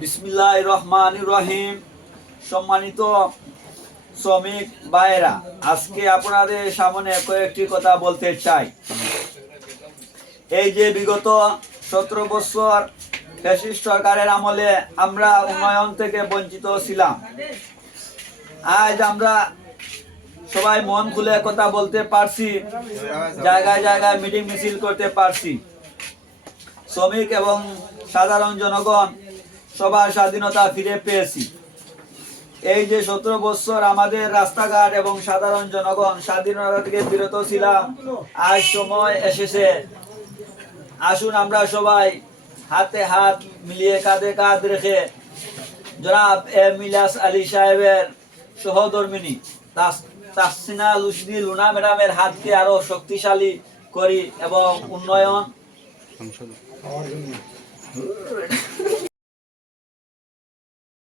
বিসমিল্লাহির রহমানির রহিম। সম্মানিত শ্রমিক ভাইয়েরা, আজকে আপনাদের সামনে কয়েকটি কথা বলতে চাই। এই যে বিগত 17 বছর ফ্যাসিস্ট সরকারের আমলে আমরা উন্নয়ন থেকে বঞ্চিত ছিলাম। আজ আমরা সবাই মন খুলে কথা বলতে পারছি, জায়গায় জায়গায় মিটিং মিছিল করতে পারছি। শ্রমিক এবং সাধারণ জনগণ সবার স্বাধীনতা ফিরে পেয়েছি। এই যে 17 বছর আমাদের রাস্তাঘাট এবং সাধারণ জনগণ স্বাধীনতা থেকে বিরত ছিলাম, আজ সময় এসেছে, আসুন আমরা সবাই হাতে হাত মিলিয়ে কাঁধে কাঁধ রেখে জনাব এম ইলিয়াস আলী সাহেবের সহধর্মিনী তাসনিয়া লুসদি লুনা ম্যাডামের হাতকে আরো শক্তিশালী করি এবং উন্নয়ন